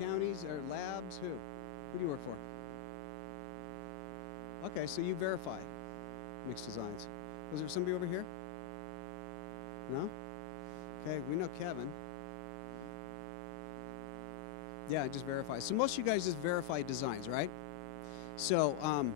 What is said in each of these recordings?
counties or labs? Who? Who do you work for? Okay, so you verify mixed designs. Was there somebody over here? No? Okay, we know Kevin. Yeah, just verify. So most of you guys just verify designs, right? So I'm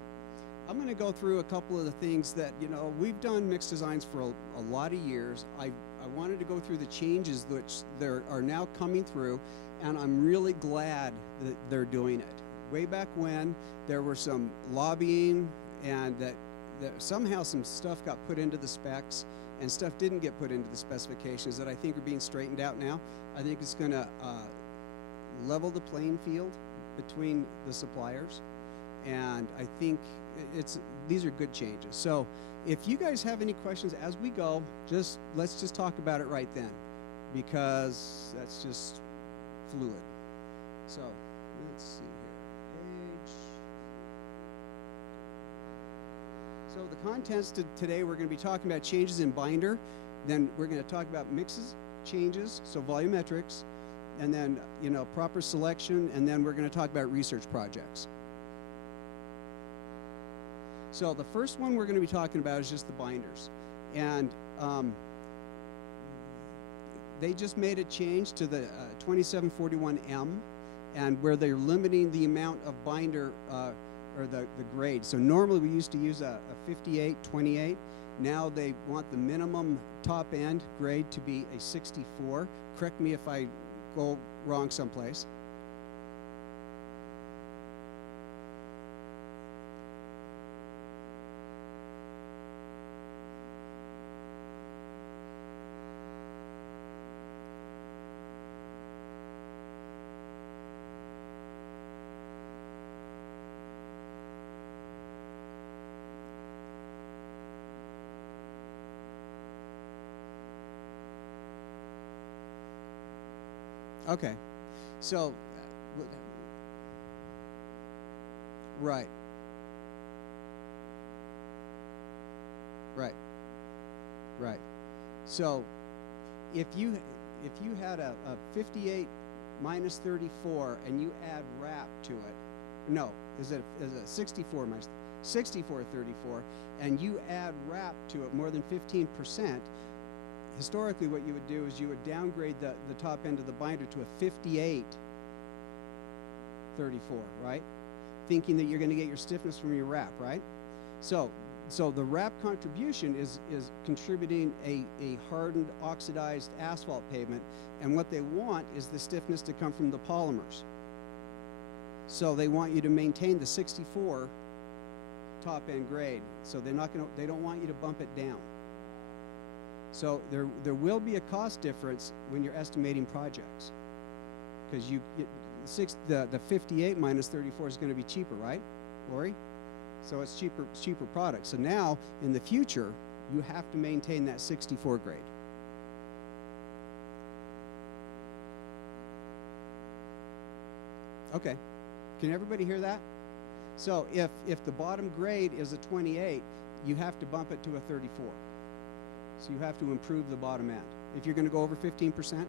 going to go through a couple of the things that, you know, we've done mixed designs for a lot of years. I wanted to go through the changes which there are now coming through, and I'm really glad that they're doing it. Way back when, there were some lobbying, and that somehow some stuff got put into the specs, and stuff didn't get put into the specifications that I think are being straightened out now. I think it's going to level the playing field between the suppliers, and I think these are good changes. So if you guys have any questions as we go, let's just talk about it right then, because that's just fluid. So let's see here, page. So the contents today, we're going to be talking about changes in binder, then we're going to talk about mixes, changes, so volumetrics, and then, you know, proper selection, and then we're going to talk about research projects. So the first one we're going to be talking about is just the binders. And they just made a change to the 2741M, and where they're limiting the amount of binder or the grade. So normally we used to use a 5828. Now they want the minimum top end grade to be a 64. Correct me if I go wrong someplace. Okay, so, right, right. So, if you had a 58 minus 34 and you add wrap to it, no, is it a 64 minus 6434, and you add wrap to it more than 15%. Historically, what you would do is you would downgrade the top end of the binder to a 5834, right? Thinking that you're going to get your stiffness from your wrap, right? So the wrap contribution is contributing a hardened, oxidized asphalt pavement, and what they want is the stiffness to come from the polymers. So they want you to maintain the 64 top end grade. So they don't want you to bump it down. So there will be a cost difference when you're estimating projects, because the 58 minus 34 is going to be cheaper, right, Lori? So it's cheaper product. So now in the future, you have to maintain that 64 grade. Okay, can everybody hear that? So if the bottom grade is a 28, you have to bump it to a 34. So you have to improve the bottom end. If you're going to go over 15%,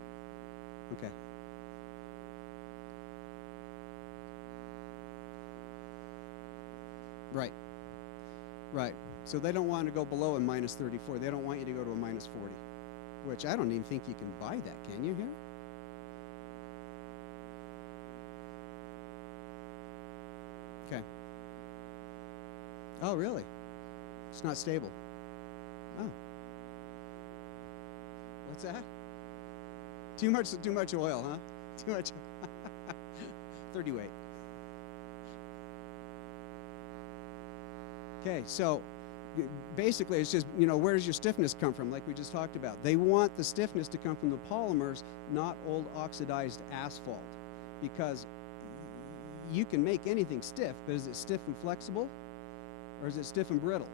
okay. Right. So they don't want to go below a minus 34. They don't want you to go to a minus 40, which I don't even think you can buy that, can you here? Okay. Oh, really? It's not stable. Oh. What's that? Too much oil, huh? Too much. 30 weight. Okay, so basically it's just, you know, where does your stiffness come from, like we just talked about? They want the stiffness to come from the polymers, not old oxidized asphalt, because you can make anything stiff, but is it stiff and flexible, or is it stiff and brittle?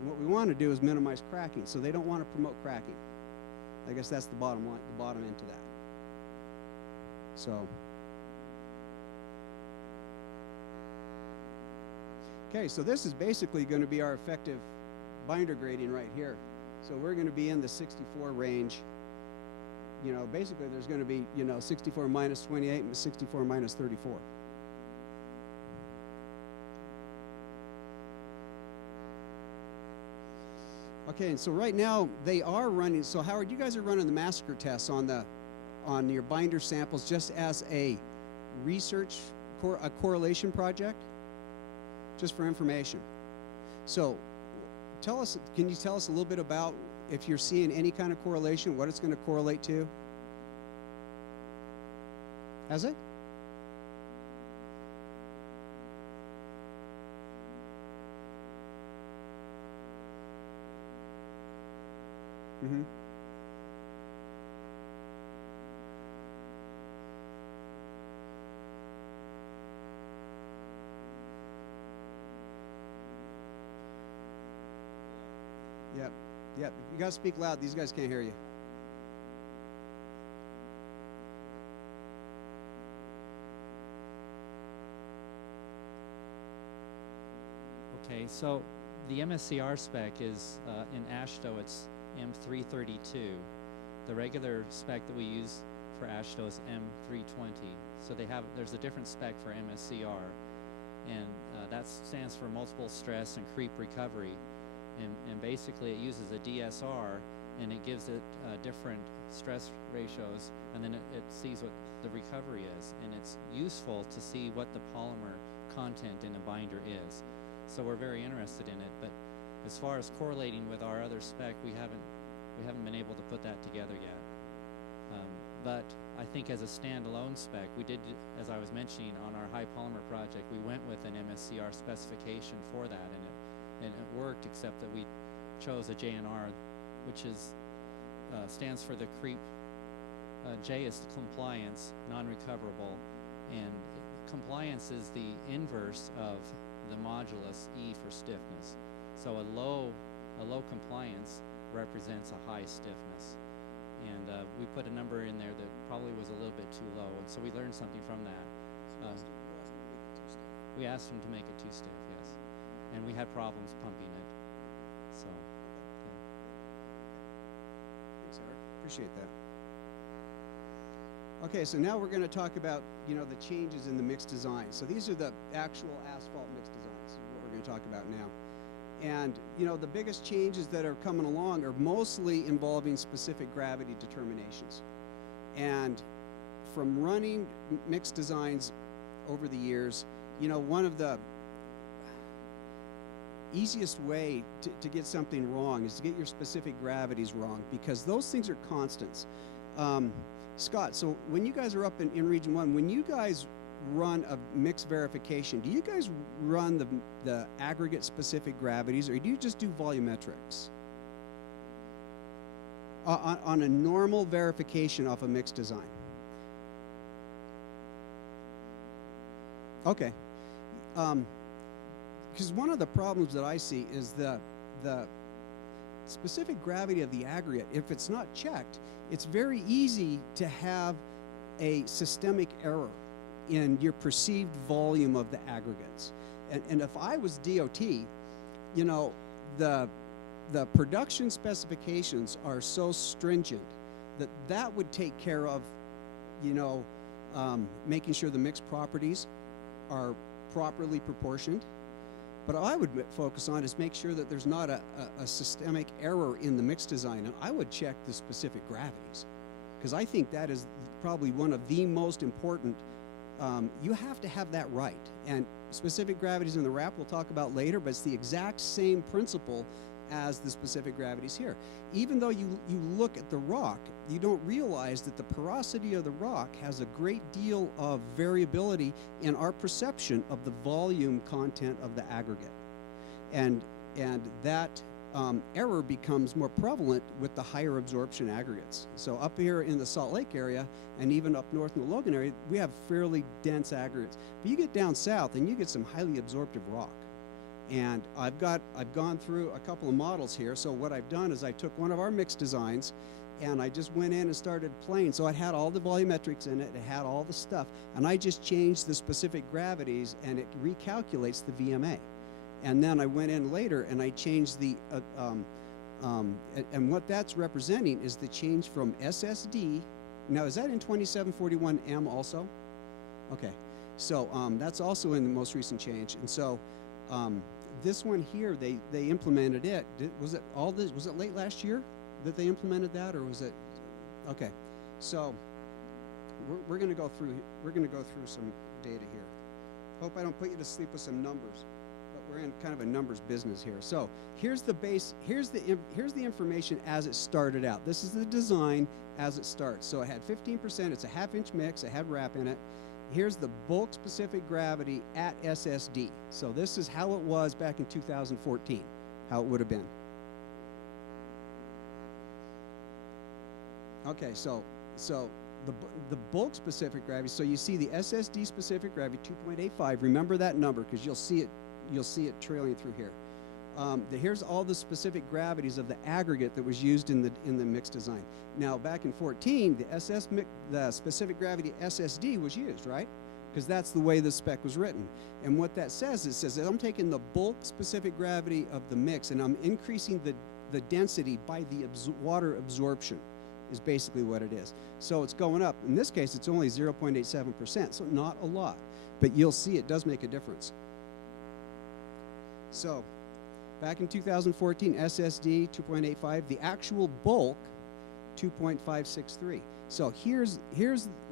And what we want to do is minimize cracking, so they don't want to promote cracking. I guess that's the bottom line, the bottom end to that. So, okay, so this is basically going to be our effective binder grading right here. So we're going to be in the 64 range you know, basically there's going to be, you know, 64 minus 28 and 64 minus 34. Okay, and so right now they are running. So Howard, you guys are running the massacre tests on your binder samples just as a research a correlation project, just for information. So tell us, can you tell us a little bit about if you're seeing any kind of correlation, what it's going to correlate to? Has it? Mm-hmm. Yep. Yep. You got to speak loud. These guys can't hear you. Okay, so the MSCR spec is in AASHTO, it's M332. The regular spec that we use for AASHTO is M320. So there's a different spec for MSCR, and that stands for multiple stress and creep recovery. And basically it uses a DSR, and it gives it different stress ratios, and then it sees what the recovery is, and it's useful to see what the polymer content in a binder is. So we're very interested in it, but as far as correlating with our other spec, we haven't been able to put that together yet. But I think as a standalone spec, we did, as I was mentioning on our high polymer project, we went with an MSCR specification for that, and it worked, except that we chose a JNR, which stands for the creep. J is compliance, non-recoverable, and compliance is the inverse of the modulus E for stiffness. So a low compliance represents a high stiffness, and we put a number in there that probably was a little bit too low, and so we learned something from that. We asked them to make it too stiff, yes, and we had problems pumping it. So, yeah. Thanks, Eric. Appreciate that. Okay, so now we're going to talk about, you know, the changes in the mix design. So these are the actual asphalt mix designs, is what we're going to talk about now. And, you know, the biggest changes that are coming along are mostly involving specific gravity determinations. And from running mix designs over the years, you know, one of the easiest way to get something wrong is to get your specific gravities wrong, because those things are constants. Scott, so when you guys are up in Region 1, when you guys run a mix verification, do you guys run the aggregate specific gravities, or do you just do volumetrics? On a normal verification off a mix design? Okay. Because one of the problems that I see is the specific gravity of the aggregate. If it's not checked, it's very easy to have a systemic error in your perceived volume of the aggregates. And if I was DOT, you know, the production specifications are so stringent that would take care of, you know, making sure the mixed properties are properly proportioned. But I would focus on is make sure that there's not a systemic error in the mix design, and I would check the specific gravities, because I think that is probably one of the most important. You have to have that right, and specific gravities in the wrap we'll talk about later, but it's the exact same principle as the specific gravities here. Even though you look at the rock, you don't realize that the porosity of the rock has a great deal of variability in our perception of the volume content of the aggregate. And that error becomes more prevalent with the higher absorption aggregates. So up here in the Salt Lake area, and even up north in the Logan area, we have fairly dense aggregates. But you get down south and you get some highly absorptive rock. And I've gone through a couple of models here. So what I've done is I took one of our mix designs and I just went in and started playing. So it had all the volumetrics in it, it had all the stuff, and I just changed the specific gravities and it recalculates the VMA. And then I went in later and I changed the And what that's representing is the change from SSD. Now, is that in 2741M also? Okay, so that's also in the most recent change. And so this one here, they implemented it. Was it late last year that they implemented that, or was it? Okay, so we're going to go through some data here. Hope I don't put you to sleep with some numbers, but we're in kind of a numbers business here. So here's the base. Here's the information as it started out. This is the design as it starts. So it had 15%. It's a half-inch mix. It had wrap in it. Here's the bulk specific gravity at SSD. So this is how it was back in 2014, how it would have been. Okay, so the bulk specific gravity, so you see the SSD specific gravity 2.85. Remember that number because you'll see it trailing through here. Here's all the specific gravities of the aggregate that was used in the mixed design. Now back in 14, the specific gravity SSD was used, right? Because that's the way the spec was written. And what that says, it says that I'm taking the bulk specific gravity of the mix and I'm increasing the density by the water absorption, is basically what it is. So it's going up. In this case, it's only 0.87%, so not a lot. But you'll see it does make a difference. So back in 2014, SSD 2.85, the actual bulk 2.563. So here's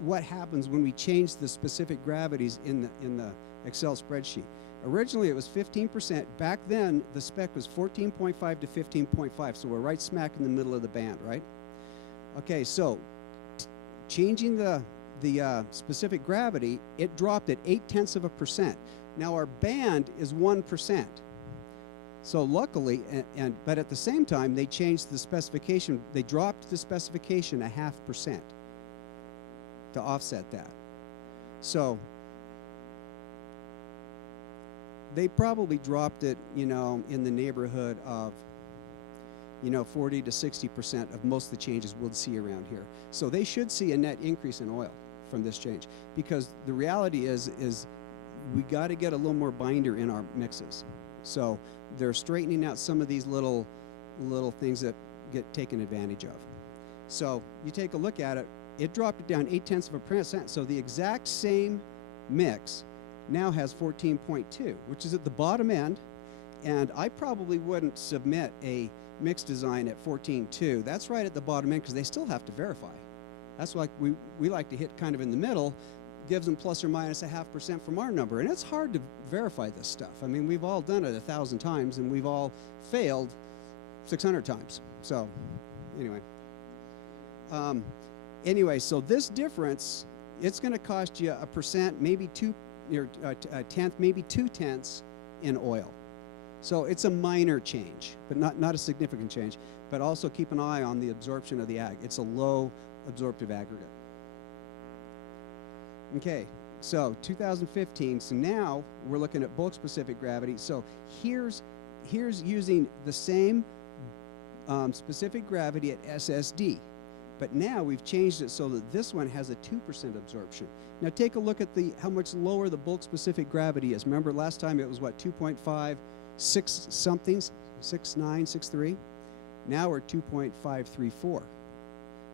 what happens when we change the specific gravities in the Excel spreadsheet. Originally it was 15%. Back then the spec was 14.5 to 15.5. So we're right smack in the middle of the band, right? Okay, so changing the specific gravity, it dropped at 0.8%. Now our band is 1%. So luckily, but at the same time, they changed the specification. They dropped the specification 0.5% to offset that. So they probably dropped it, in the neighborhood of, 40 to 60% of most of the changes we'll see around here. So they should see a net increase in oil from this change, because the reality is we got to get a little more binder in our mixes. So they're straightening out some of these little things that get taken advantage of. So you take a look at it, it dropped it down 0.8%. So the exact same mix now has 14.2, which is at the bottom end. And I probably wouldn't submit a mix design at 14.2. That's right at the bottom end because they still have to verify. That's why we like to hit kind of in the middle, gives them plus or minus 0.5% from our number. And it's hard to verify this stuff. I mean, we've all done it 1,000 times and we've all failed 600 times. So anyway, so this difference, it's going to cost you 1%, maybe a tenth, maybe 2/10 in oil. So it's a minor change, but not a significant change. But also keep an eye on the absorption of the ag. It's a low absorptive aggregate. Okay, so 2015. So now we're looking at bulk specific gravity. So here's using the same specific gravity at SSD. But now we've changed it so that this one has a 2% absorption. Now take a look at how much lower the bulk specific gravity is. Remember last time it was what, 2.5, 6 somethings, 6.9, 6.3. Now we're 2.534.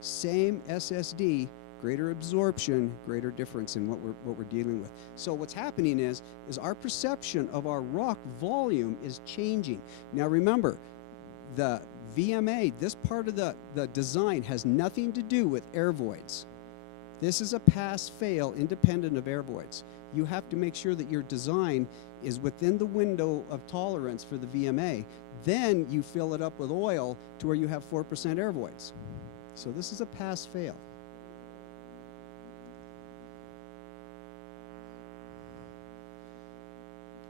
Same SSD, greater absorption, greater difference in what we're dealing with. So what's happening is our perception of our rock volume is changing. Now remember, the VMA, this part of the design has nothing to do with air voids. This is a pass-fail independent of air voids. You have to make sure that your design is within the window of tolerance for the VMA. Then you fill it up with oil to where you have 4% air voids. So this is a pass-fail.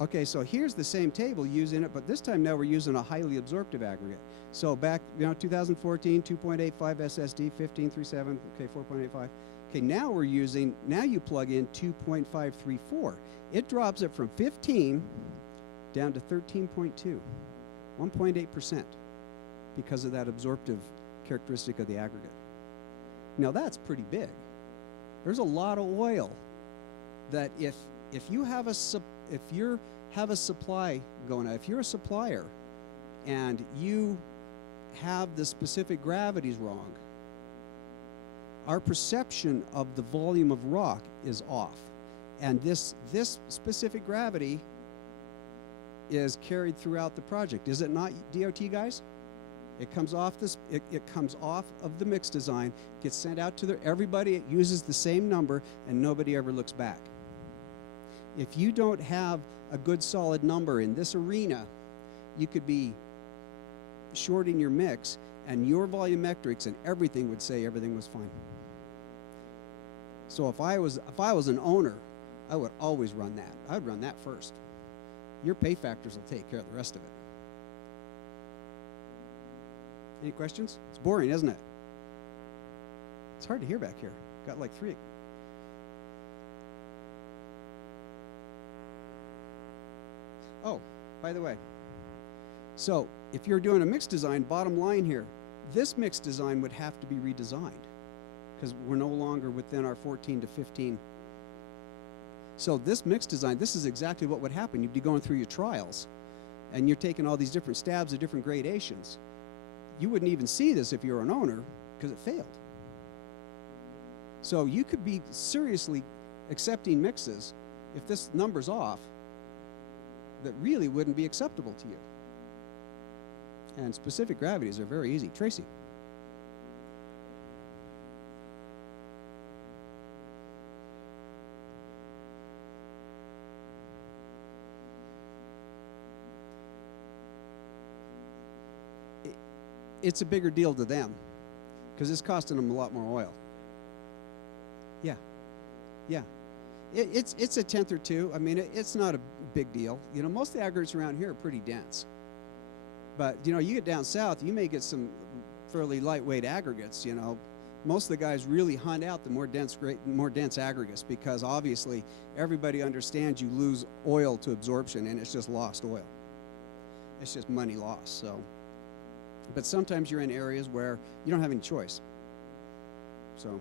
Okay, so here's the same table using it, but this time now we're using a highly absorptive aggregate. So back, 2014, 2.85 SSD, 15.37, okay, 4.85. Okay, now you plug in 2.534. It drops it from 15 down to 13.2, 1.8% because of that absorptive characteristic of the aggregate. Now that's pretty big. There's a lot of oil that if you have a supply going on, if you're a supplier and you have the specific gravities wrong. Our perception of the volume of rock is off. And this specific gravity is carried throughout the project. Is it not, DOT guys? It comes off it comes off of the mix design, gets sent out to everybody, it uses the same number, and nobody ever looks back. If you don't have a good solid number in this arena, you could be shorting your mix, and your volumetrics and everything would say everything was fine. So if I was an owner, I would always run that. I'd run that first. Your pay factors will take care of the rest of it. Any questions? It's boring, isn't it? It's hard to hear back here. Got like 3. Oh, by the way, so if you're doing a mix design, bottom line here, this mix design would have to be redesigned because we're no longer within our 14 to 15. So this mix design, this is exactly what would happen. You'd be going through your trials, and you're taking all these different stabs of different gradations. You wouldn't even see this if you're an owner because it failed. So you could be seriously accepting mixes if this number's off that really wouldn't be acceptable to you. And specific gravities are very easy. Tracy. It's a bigger deal to them because it's costing them a lot more oil. Yeah, yeah. It's a tenth or two. I mean, it's not a big deal. You know, most of the aggregates around here are pretty dense. But, you know, you get down south, you may get some fairly lightweight aggregates, you know. Most of the guys really hunt out the more dense aggregates because obviously everybody understands you lose oil to absorption and it's just lost oil. It's just money lost, so. But sometimes you're in areas where you don't have any choice. So.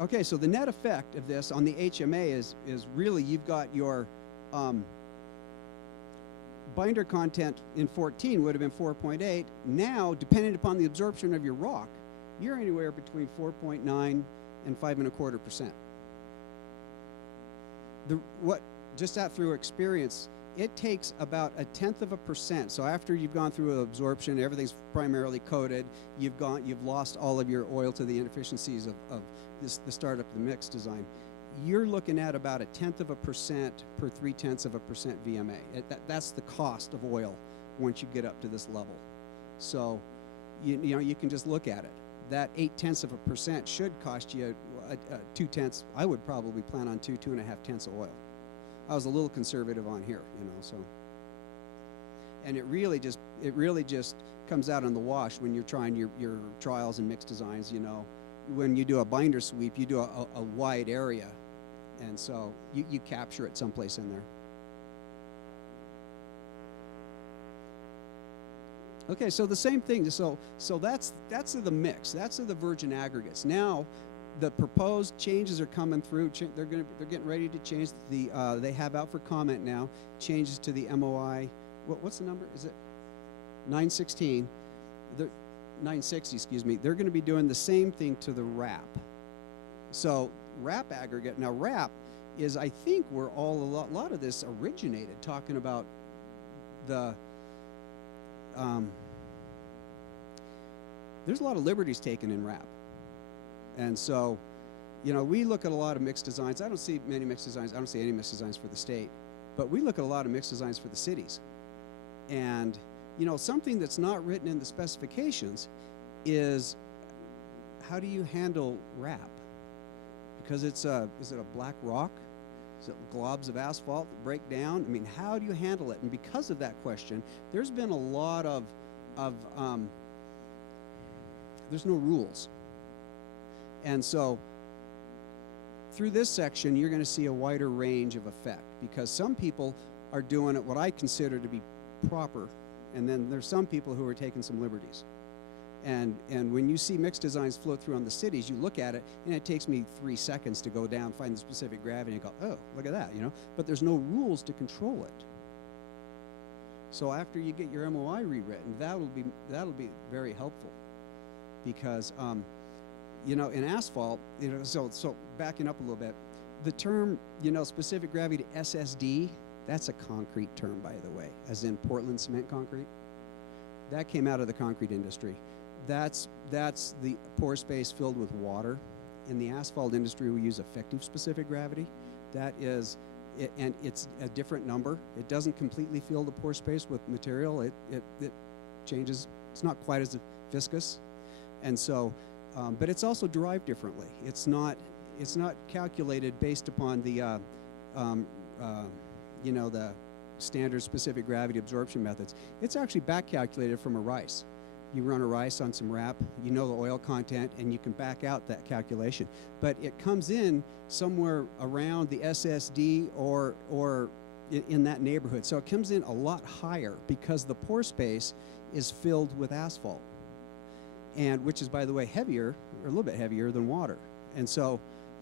Okay, so the net effect of this on the HMA is really you've got your binder content in 14 would have been 4.8. Now, depending upon the absorption of your rock, you're anywhere between 4.9 and 5.25%. Just that through experience, it takes about 0.1%. So after you've gone through absorption, everything's primarily coated, you've lost all of your oil to the inefficiencies of the startup of the mix design. You're looking at about 0.1% per 0.3% VMA. That's the cost of oil once you get up to this level. So, you know, you can just look at it. That 0.8% should cost you 0.2. I would probably plan on 2.5 of oil. I was a little conservative on here, you know, so. And it really just comes out in the wash when you're trying your trials and mix designs, you know. When you do a binder sweep, you do a wide area, and so you capture it someplace in there. Okay, so the same thing. So that's the mix. That's the virgin aggregates. Now, the proposed changes are coming through. They're getting ready to change they have out for comment now changes to the MOI. What's the number? Is it 916? 960, excuse me. They're going to be doing the same thing to the RAP. So RAP aggregate. Now RAP is, I think, where a lot of this originated. Talking about the there's a lot of liberties taken in RAP. And so, you know, we look at a lot of mixed designs. I don't see many mixed designs. I don't see any mixed designs for the state. But we look at a lot of mixed designs for the cities. And, you know, something that's not written in the specifications is how do you handle RAP? Because is it a black rock? Is it globs of asphalt that break down? I mean, how do you handle it? And because of that question, there's been a lot of there's no rules. And so through this section, you're going to see a wider range of effect because some people are doing it what I consider to be proper, and then there's some people who are taking some liberties. And when you see mixed designs float through on the cities, you look at it, and it takes me 3 seconds to go down, find the specific gravity, and go, oh, look at that, you know? But there's no rules to control it. So after you get your MOI rewritten, that'll be very helpful, because you know, in asphalt, you know, so backing up a little bit, the term, you know, specific gravity SSD, that's a concrete term, by the way, as in Portland cement concrete. That came out of the concrete industry. That's the pore space filled with water. In the asphalt industry, we use effective specific gravity. That is, and it's a different number. It doesn't completely fill the pore space with material. It changes. It's not quite as viscous, and so, but it's also derived differently. It's not calculated based upon the you know, the standard specific gravity absorption methods. It's actually back calculated from a rice. You run a rice on some wrap, you know the oil content, and you can back out that calculation. But it comes in somewhere around the SSD or in that neighborhood. So it comes in a lot higher because the pore space is filled with asphalt, and which is, by the way, heavier, or a little bit heavier than water. And so,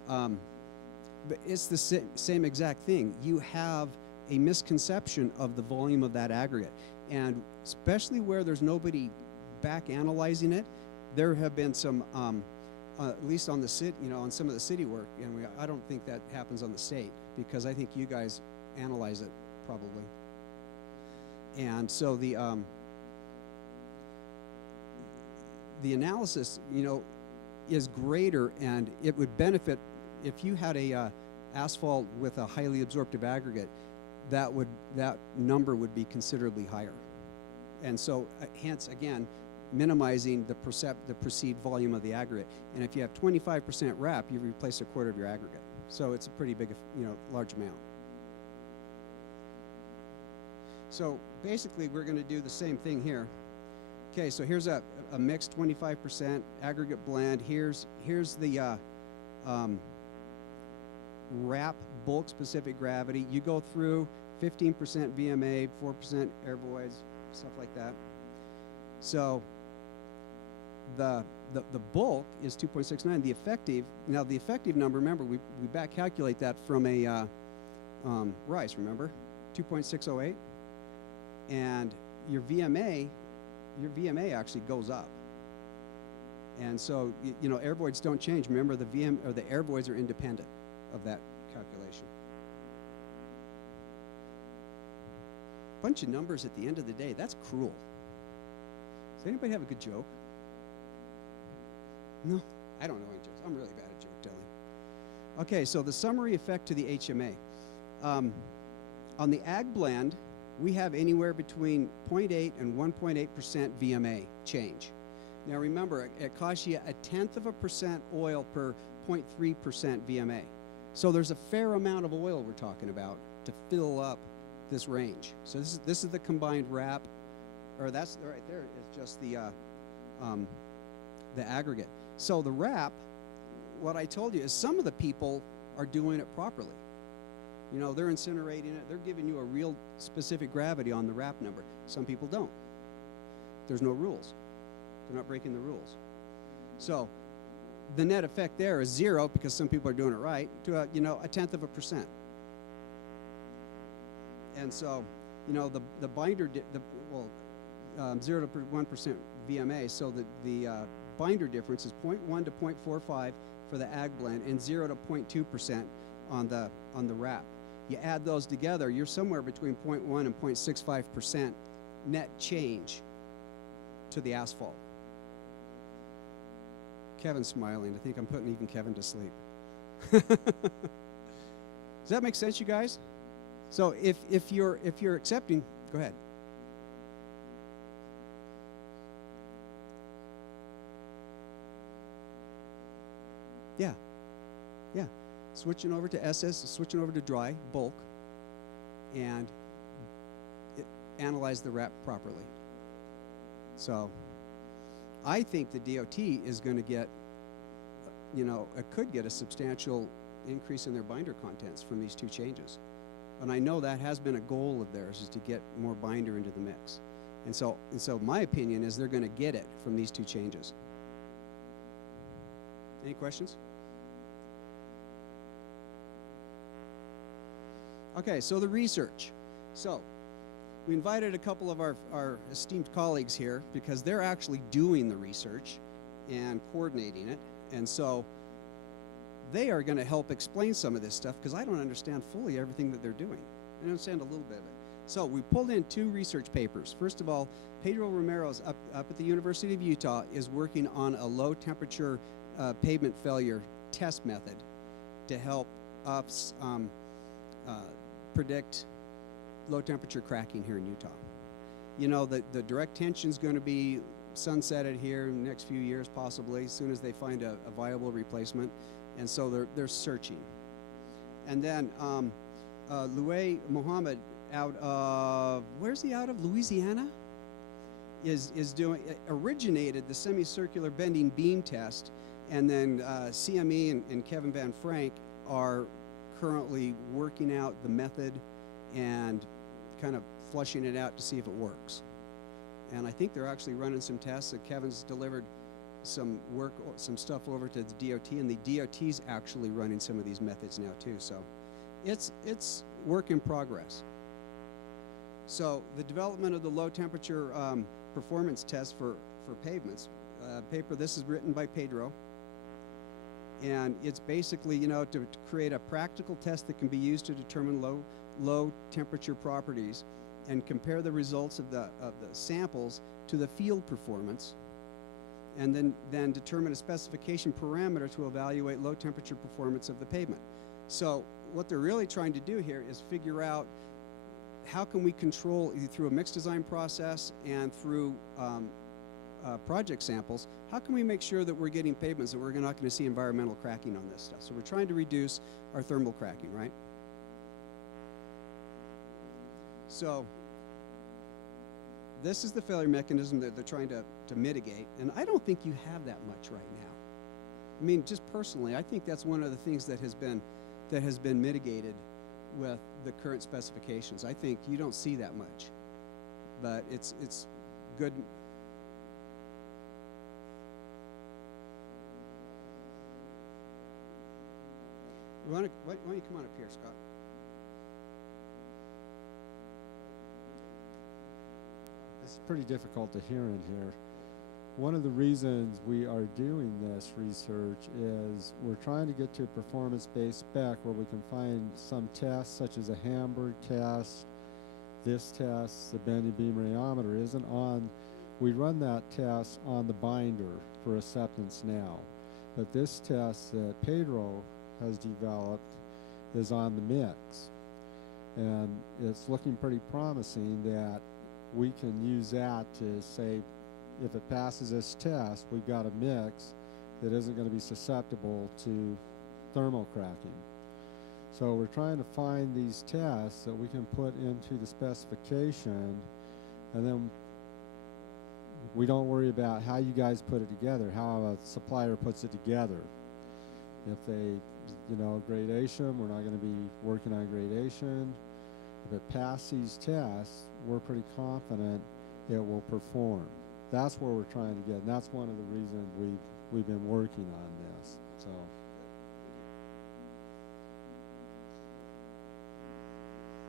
but it's the same exact thing. You have a misconception of the volume of that aggregate, and especially where there's nobody back analyzing it, there have been some, at least on the city, you know, on some of the city work, and I don't think that happens on the state, because I think you guys analyze it probably. And so the analysis, you know, is greater, and it would benefit if you had a asphalt with a highly absorptive aggregate. That number would be considerably higher, and so hence again minimizing the perceived volume of the aggregate. And if you have 25% wrap, you replace a quarter of your aggregate. So it's a pretty big, you know, large amount. So basically, we're going to do the same thing here. Okay, so here's a mixed 25% aggregate blend. Here's the wrap bulk specific gravity. You go through 15% VMA, 4% air voids, stuff like that. So the bulk is 2.69. The effective, now the effective number, remember, we back calculate that from a rice, remember, 2.608. And your VMA actually goes up. And so, you know, air voids don't change. Remember, the air voids are independent of that calculation. Bunch of numbers at the end of the day. That's cruel. Does anybody have a good joke? No, I don't know any jokes. I'm really bad at joke telling. Okay, so the summary effect to the HMA. On the ag blend, we have anywhere between 0.8 and 1.8% VMA change. Now remember, it costs you 0.1% oil per 0.3% VMA. So there's a fair amount of oil we're talking about to fill up this range. So this is the combined wrap, or that's right there is just the aggregate. So the wrap, what I told you is some of the people are doing it properly. You know, they're incinerating it. They're giving you a real specific gravity on the wrap number. Some people don't. There's no rules. They're not breaking the rules. So the net effect there is 0 because some people are doing it right to you know, 0.1%. And so, you know, the binder 0 to 1% VMA. So the binder difference is 0.1 to 0.45 for the ag blend and 0 to 0.2% on the wrap. You add those together, you're somewhere between 0.1 and 0.65% net change to the asphalt. Kevin's smiling. I think I'm putting even Kevin to sleep. Does that make sense, you guys? So if you're accepting, go ahead. Yeah. Switching over to SS, switching over to dry, bulk, and analyze the wrap properly. So I think the DOT is going to get, you know, it could get a substantial increase in their binder contents from these two changes. And I know that has been a goal of theirs, is to get more binder into the mix. And so my opinion is they're going to get it from these two changes. Any questions? Okay, so the research. So we invited a couple of our esteemed colleagues here because they're actually doing the research and coordinating it. And so they are going to help explain some of this stuff because I don't understand fully everything that they're doing. I understand a little bit of it. So we pulled in 2 research papers. First of all, Pedro Romero's up at the University of Utah is working on a low temperature pavement failure test method to help us predict low temperature cracking here in Utah. You know, the direct tension is going to be sunsetted here in the next few years, possibly, as soon as they find a viable replacement. And so they're searching. And then Louay Mohammed out of, where's he out of? Louisiana? Is originated the semicircular bending beam test, and then CME and Kevin Van Frank are currently working out the method and kind of flushing it out to see if it works. And I think they're actually running some tests. Kevin's delivered some stuff over to the DOT, and the DOT's actually running some of these methods now too. So it's work in progress. So the development of the low temperature performance test for pavements. Paper, this is written by Pedro. And it's basically, you know, to create a practical test that can be used to determine low temperature properties and compare the results of the samples to the field performance, and then determine a specification parameter to evaluate low temperature performance of the pavement. So what they're really trying to do here is figure out how can we control, either through a mixed design process and through project samples, how can we make sure that we're getting pavements that we're not going to see environmental cracking on this stuff? So we're trying to reduce our thermal cracking, right? So this is the failure mechanism that they're trying to mitigate, and I don't think you have that much right now. I mean, just personally, I think that's one of the things that has been mitigated with the current specifications. I think you don't see that much, but it's good. Why don't you come on up here, Scott? It's pretty difficult to hear in here. One of the reasons we are doing this research is we're trying to get to a performance-based spec where we can find some tests, such as a Hamburg test, this test, the bending beam rheometer isn't on. We run that test on the binder for acceptance now. But this test that Pedro has developed is on the mix. And it's looking pretty promising that we can use that to say, if it passes this test, we've got a mix that isn't going to be susceptible to thermal cracking. So we're trying to find these tests that we can put into the specification, and then we don't worry about how you guys put it together, how a supplier puts it together. If they, gradation, we're not going to be working on gradation. If it passes these tests, we're pretty confident it will perform. That's where we're trying to get, and that's one of the reasons we've been working on this.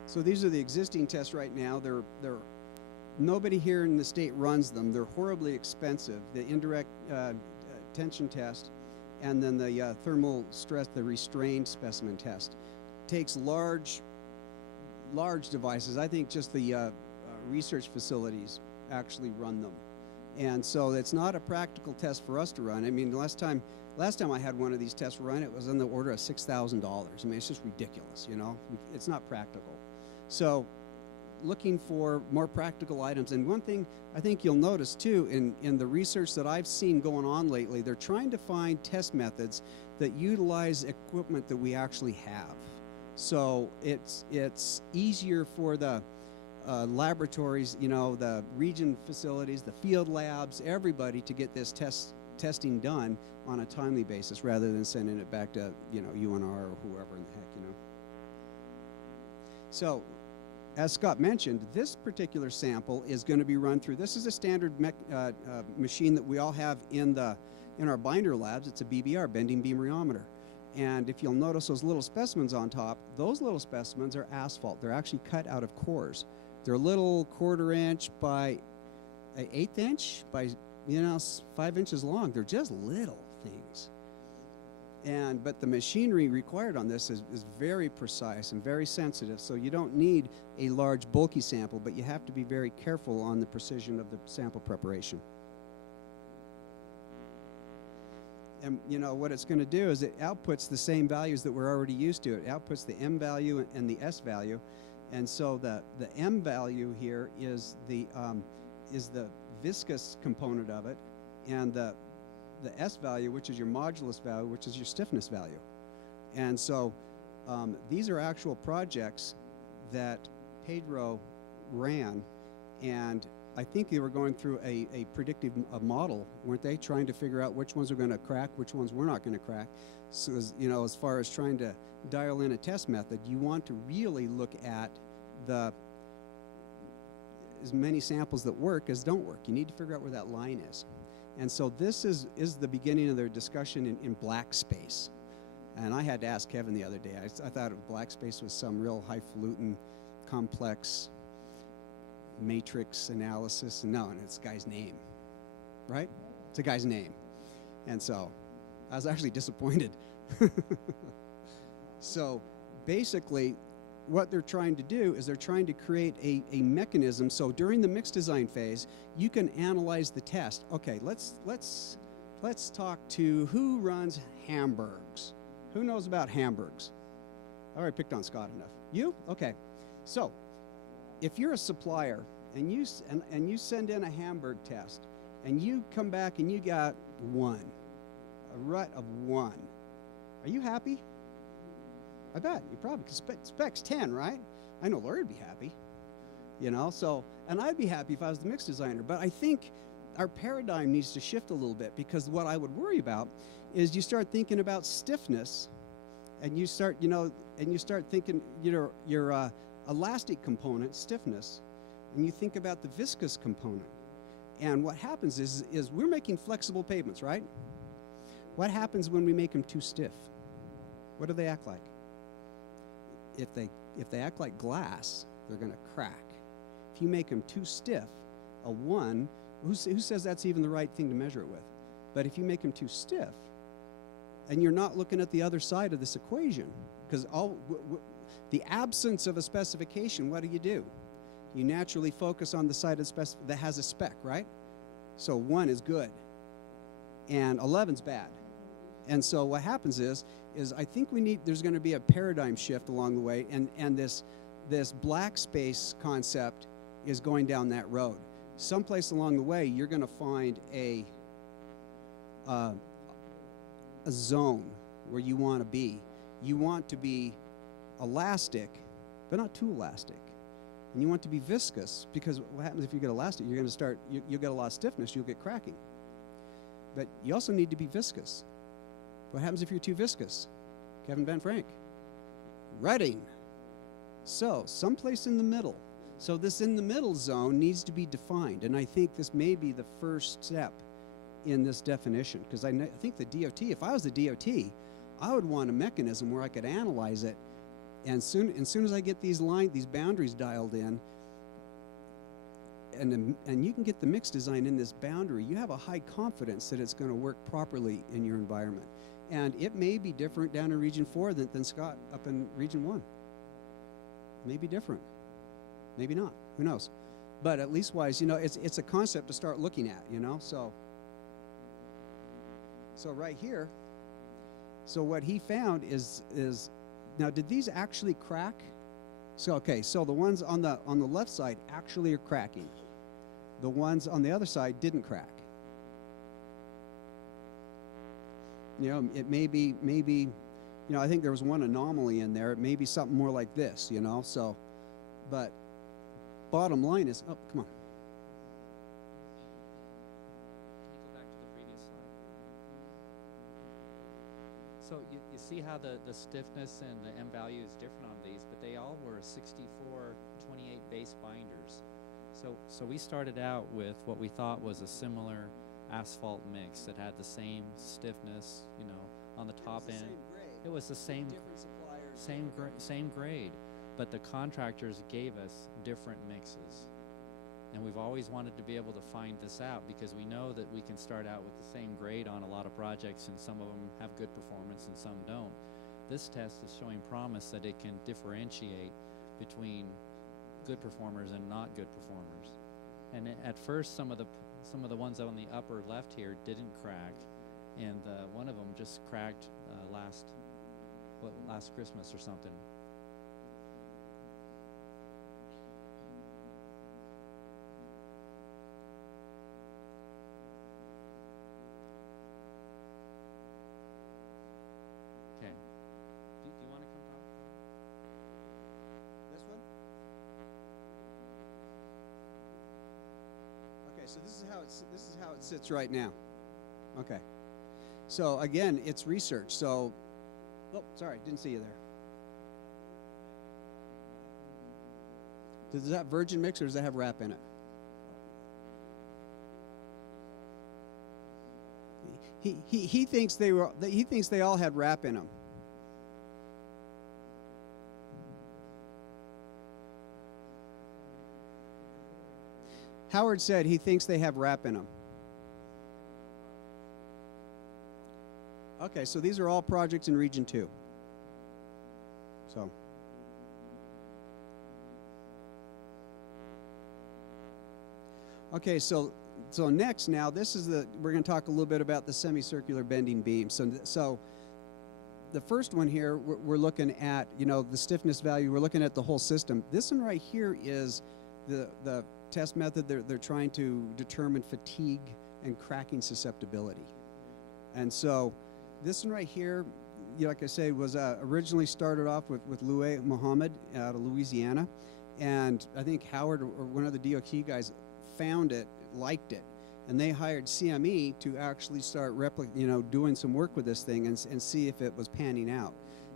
So these are the existing tests right now. They're nobody here in the state runs them. They're horribly expensive. The indirect tension test, and then the thermal stress, the restrained specimen test, takes large devices. I think just the research facilities actually run them. And so it's not a practical test for us to run. I mean, last time I had one of these tests run, it was in the order of $6,000. I mean, it's just ridiculous, It's not practical. So looking for more practical items. And one thing I think you'll notice too in the research that I've seen going on lately, they're trying to find test methods that utilize equipment that we actually have. So it's easier for the laboratories, the region facilities, the field labs, everybody to get this testing done on a timely basis rather than sending it back to, UNR or whoever in the heck, So, as Scott mentioned, this particular sample is going to be run through, this is a standard machine that we all have in our binder labs. It's a BBR, bending beam rheometer. And if you'll notice those little specimens on top, those little specimens are asphalt. They're actually cut out of cores. They're a little 1/4 inch by an 1/8 inch by 5 inches long. They're just little things. But the machinery required on this is very precise and very sensitive. So you don't need a large bulky sample, but you have to be very careful on the precision of the sample preparation. And what it's going to do is it outputs the same values that we're already used to. It outputs the M value and the S value. And so the M value here is the viscous component of it, and the S value, which is your modulus value, which is your stiffness value. And so these are actual projects that Pedro ran, and I think they were going through a predictive model, weren't they? Trying to figure out which ones are going to crack, which ones we're not going to crack. So as far as trying to dial in a test method, you want to really look at as many samples that work as don't work. You need to figure out where that line is. And so this is the beginning of their discussion in black space. And I had to ask Kevin the other day. I thought black space was some real highfalutin, complex matrix analysis. No, and it's a guy's name, right? It's a guy's name. And so I was actually disappointed. So basically, what they're trying to do is they're trying to create a mechanism. So during the mix design phase, you can analyze the test. Okay, let's talk to who runs Hamburgs. Who knows about Hamburgs? I already picked on Scott enough. You? Okay. So if you're a supplier and you send in a Hamburg test and you come back and you got 1, a rut of 1, are you happy? I bet you probably, because spec's 10, right? I know Lori would be happy, so, and I'd be happy if I was the mix designer. But I think our paradigm needs to shift a little bit, because what I would worry about is you start thinking about stiffness, and you start thinking your elastic component, stiffness, and you think about the viscous component. And what happens is we're making flexible pavements, right? What happens when we make them too stiff? What do they act like? If they act like glass, they're going to crack. If you make them too stiff, a 1, who says that's even the right thing to measure it with? But if you make them too stiff, and you're not looking at the other side of this equation, because the absence of a specification, what do? You naturally focus on the side of that has a spec, right? So 1 is good, and 11's bad. And so what happens is I think there's going to be a paradigm shift along the way, and this black space concept is going down that road. Someplace along the way, you're going to find a zone where you want to be. You want to be elastic, but not too elastic. And you want to be viscous, because what happens if you get elastic? You're going to start, you'll get a lot of stiffness, you'll get cracking. But you also need to be viscous. What happens if you're too viscous? Kevin Van Frank. Rutting. So, someplace in the middle. So this in the middle zone needs to be defined, and I think this may be the first step in this definition, because I think the DOT, if I was the DOT, I would want a mechanism where I could analyze it, and as soon as I get these boundaries dialed in, and you can get the mix design in this boundary, you have a high confidence that it's going to work properly in your environment. And it may be different down in Region 4 than Scott up in Region 1. Maybe different. Maybe not. Who knows? But at least wise, it's a concept to start looking at, So right here, so what he found is now, did these actually crack? So the ones on the left side actually are cracking. The ones on the other side didn't crack. It may be, I think there was one anomaly in there. It may be something more like this, so, but bottom line is, oh, come on. Can you go back to the previous slide? So you see how the stiffness and the M value is different on these, but they all were 64-28 base binders. So we started out with what we thought was a similar asphalt mix that had the same stiffness, on the top end. It was the same, different suppliers, same grade. but the contractors gave us different mixes. And we've always wanted to be able to find this out, because we know that we can start out with the same grade on a lot of projects, and some of them have good performance and some don't. This test is showing promise that it can differentiate between good performers and not good performers. And at first, some of the ones on the upper left here didn't crack, and one of them just cracked last Christmas or something. Okay. Do you want to come talk? This one? Okay, so this is how it sits right now. Okay. So again, it's research. So, oh, sorry, didn't see you there. Does that virgin mix, or does that have wrap in it? He thinks they all had wrap in them. Howard said he thinks they have wrap in them. Okay, so these are all projects in Region 2. So. Okay, so next now, we're going to talk a little bit about the semicircular bending beam. So the first one here, we're looking at, the stiffness value. We're looking at the whole system. This one right here is the test method. They're trying to determine fatigue and cracking susceptibility. And so this one right here, like I say, was originally started off with Louis Mohammed out of Louisiana. And I think Howard, or one of the DOT guys, found it, liked it, and they hired CME to actually start doing some work with this thing and see if it was panning out.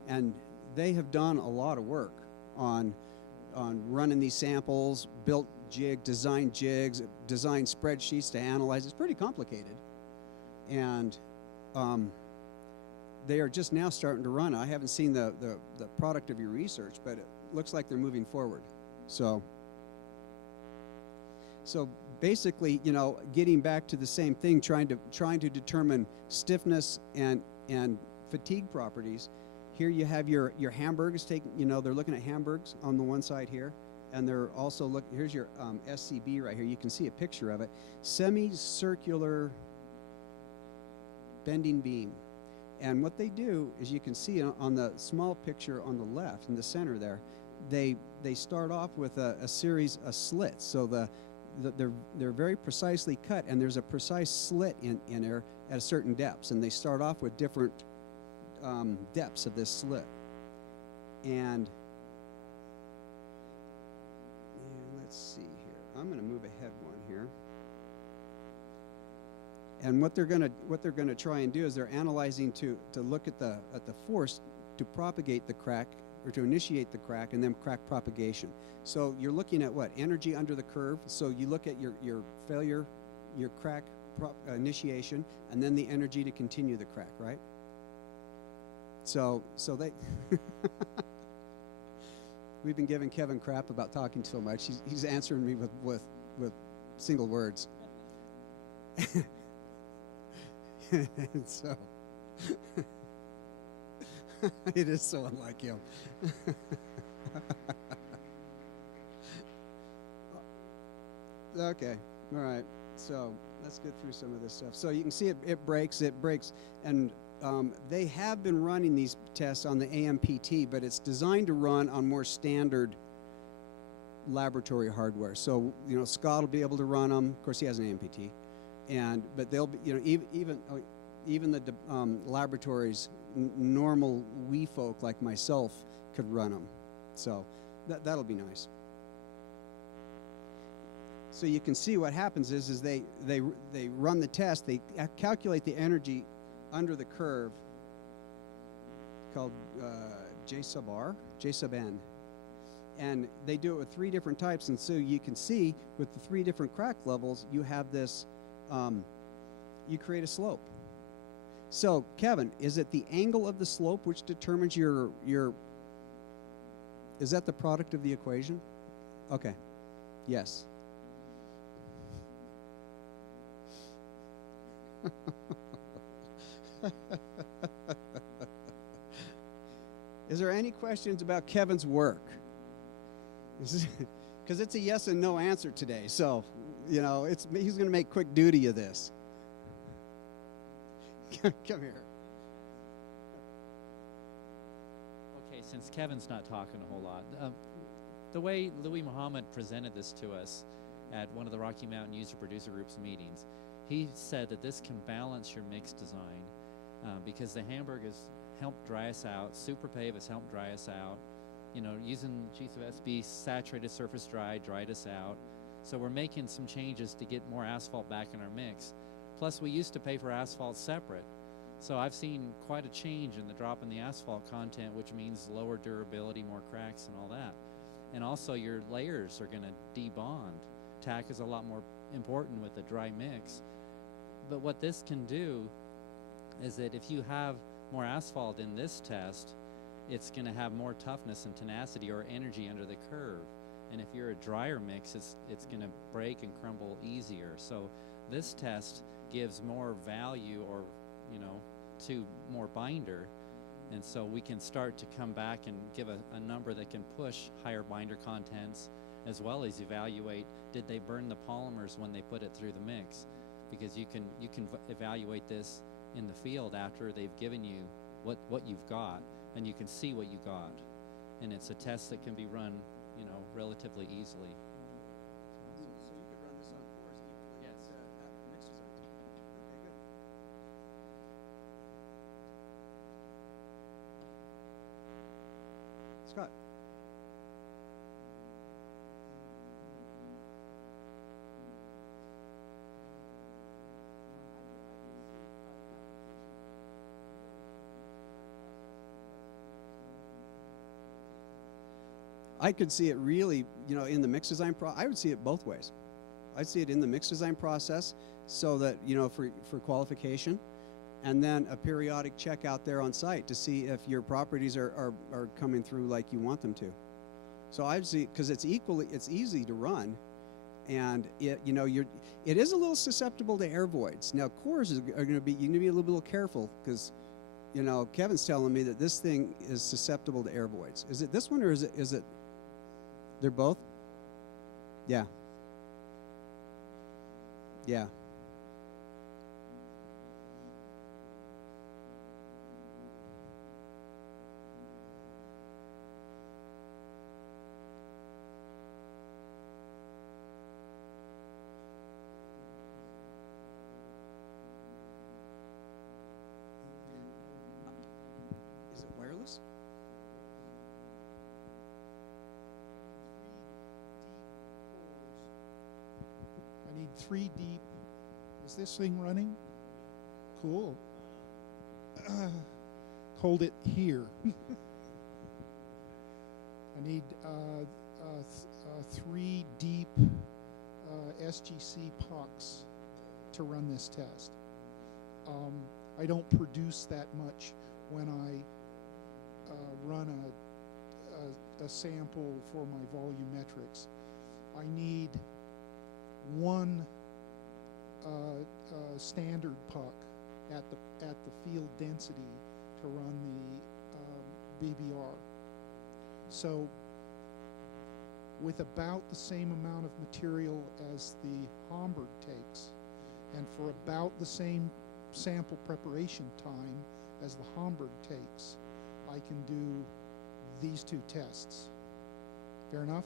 And they have done a lot of work on running these samples, built designed jigs, designed spreadsheets to analyze. It's pretty complicated, and they are just now starting to run. I haven't seen the product of your research, but it looks like they're moving forward. So basically, getting back to the same thing, trying to determine stiffness and fatigue properties. Here you have your Hamburgs they're looking at Hamburgs on the one side here, and they're also here's your SCB right here. You can see a picture of it. Semicircular bending beam. And what they do is, you can see on the small picture on the left in the center there, they start off with a series of slits. So they're very precisely cut, and there's a precise slit in there at certain depths, and they start off with different depths of this slit. And let's see here. I'm going to move ahead one here. And what they're going to try and do is they're analyzing to look at the force to propagate the crack, or to initiate the crack, and then crack propagation. So you're looking at what? Energy under the curve. So you look at your failure, your crack initiation, and then the energy to continue the crack, right? So they we've been giving Kevin crap about talking so much. He's answering me with single words. And so it is so unlike him. Okay, all right. So let's get through some of this stuff. So you can see it breaks, and they have been running these tests on the AMPT, but it's designed to run on more standard laboratory hardware. So Scott will be able to run them. Of course, he has an AMPT, but they'll be even the laboratories, normal wee folk like myself could run them. So that'll be nice. So you can see what happens is they run the test. They calculate the energy under the curve called J sub R, J sub N. And they do it with 3 different types. And so you can see with the 3 different crack levels, you have this, you create a slope. So Kevin, is it the angle of the slope which determines your Is that the product of the equation? Okay. Yes. Is there any questions about Kevin's work? Because it's a yes and no answer today. So, you know, he's going to make quick duty of this. Come here. Okay, since Kevin's not talking a whole lot, the way Louis Muhammad presented this to us at one of the Rocky Mountain User Producer Group's meetings, he said that this can balance your mix design because the Hamburg has helped dry us out, Super Pave has helped dry us out, you know, using G-SB saturated surface dried us out. So we're making some changes to get more asphalt back in our mix. Plus, we used to pay for asphalt separate. So I've seen quite a change in the drop in the asphalt content, which means lower durability, more cracks and all that. And also your layers are going to debond. Tack is a lot more important with the dry mix. But what this can do is that if you have more asphalt in this test, it's going to have more toughness and tenacity or energy under the curve. And if you're a drier mix, it's going to break and crumble easier. So this test gives more value, or you know, to more binder, and so we can start to come back and give a number that can push higher binder contents, as well as evaluate, did they burn the polymers when they put it through the mix? Because you can evaluate this in the field after they've given you what you've got, and you can see what you got, and it's a test that can be run, you know, relatively easily. So you could run this on cores equally. Yes. At mix design. Okay, good. Scott. I could see it really, you know, in the mix design I would see it both ways. I'd see it in the mix design process so that, you know, for qualification, and then a periodic check out there on site to see if your properties are coming through like you want them to. So I'd see, because it's easy to run, and it, you know, it is a little susceptible to air voids. Now cores are going to be, you're going to be a little careful because, you know, Kevin's telling me that this thing is susceptible to air voids. Is it this one or is it? They're both? Yeah. Yeah. Is it wireless? I need 3 deep. Is this thing running? Cool. Hold it here. I need 3 deep SGC pucks to run this test. I don't produce that much when I run a sample for my volumetrics. I need 1 standard puck at the field density to run the BBR. So with about the same amount of material as the Hamburg takes, and for about the same sample preparation time as the Hamburg takes, I can do these 2 tests. Fair enough?